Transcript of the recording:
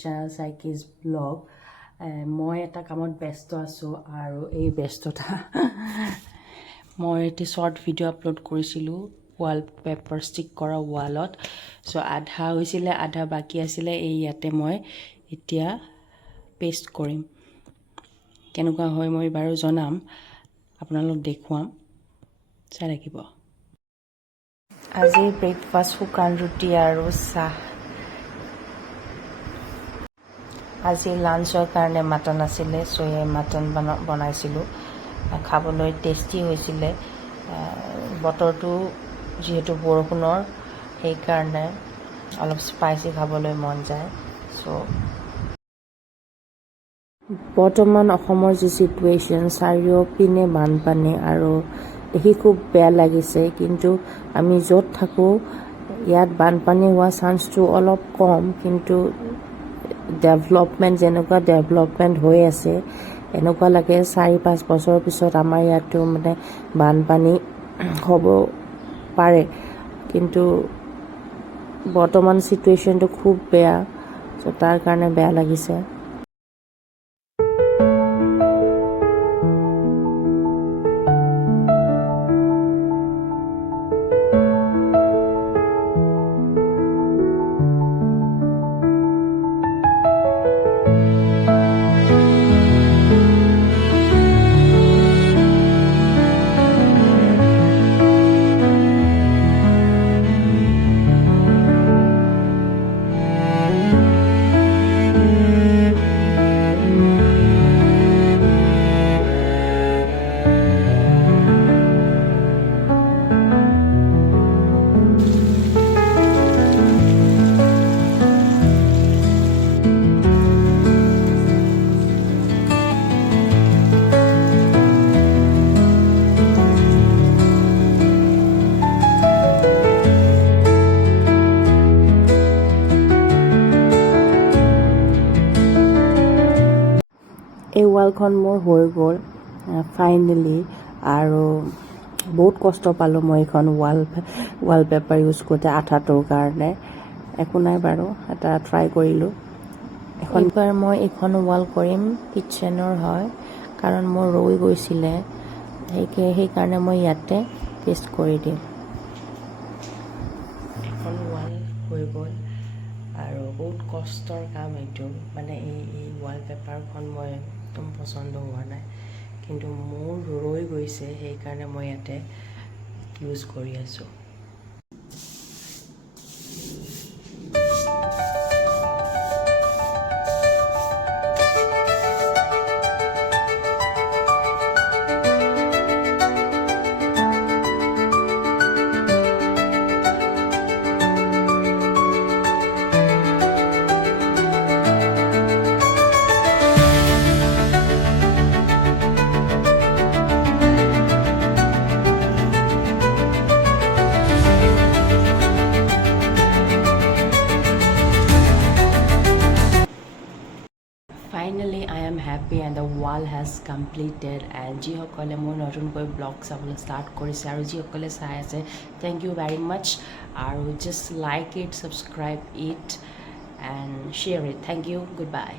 Channel চাইকিজ blog মই এটা কামত ব্যস্ত আছোঁ আৰু এই ব্যস্ততা মই এটি শ্বৰ্ট ভিডিঅ' আপলোড কৰিছিলোঁ ৱালপেপাৰ ষ্টিক কৰা ৱালত চ' আধা হৈছিলে আধা বাকী আছিলে এই ইয়াতে মই এতিয়া পেষ্ট কৰিম কেনেকুৱা হয় মই বাৰু জনাম আপোনালোক দেখুৱাম চাই ৰাখিব আজি ব্ৰেকফাষ্ট শুকান ৰুটি আৰু চাহ আজি লাঞ্চৰ কাৰণে মাটন আছিলে চ' এই মাটন বনাইছিলোঁ খাবলৈ টেষ্টি হৈছিলে বতৰটো যিহেতু বৰষুণৰ সেইকাৰণে অলপ স্পাইচি খাবলৈ মন যায় চ' বৰ্তমান অসমৰ যি চিটুৱেশ্যন চাৰিওপিনে বানপানী আৰু দেখি খুব বেয়া লাগিছে কিন্তু আমি য'ত থাকোঁ ইয়াত বানপানী হোৱা চান্সটো অলপ কম কিন্তু ডেভেলপমেণ্ট যেনেকুৱা ডেভেলপমেণ্ট হৈ আছে এনেকুৱা লাগে 4-5 বছৰৰ পিছত আমাৰ ইয়াতো মানে বানপানী হ'ব পাৰে কিন্তু বৰ্তমান চিটুৱেশ্যনটো খুব বেয়া চ' তাৰ কাৰণে বেয়া লাগিছে এই ৱালখন মোৰ হৈ গ'ল ফাইনেলি আৰু বহুত কষ্ট পালোঁ মই এইখন ৱালপেপাৰ ইউজ কৰোঁতে আঠাটোৰ কাৰণে একো নাই বাৰু এটা ট্ৰাই কৰিলোঁ এইবাৰ মই এইখন ৱাল কৰিম কিটচেনৰ হয় কাৰণ মোৰ ৰৈ গৈছিলে সেইকাৰণে মই ইয়াতে পেষ্ট কৰি দিম এখন ৱাল হৈ গ'ল আৰু বহুত কষ্টৰ কাম এইটো মানে এই ৱালপেপাৰখন মই একদম পচন্দ হোৱা নাই কিন্তু মোৰ ৰৈ গৈছে সেইকাৰণে মই ইয়াতে ইউজ কৰি আছোঁ Finally, I am happy and the wall has completed and যিসকলে মোৰ নতুনকৈ ব্লগ চাবলৈ ষ্টাৰ্ট কৰিছে আৰু যিসকলে চাই আছে thank you very much আৰু just like it, subscribe it and share it. Thank you. Goodbye.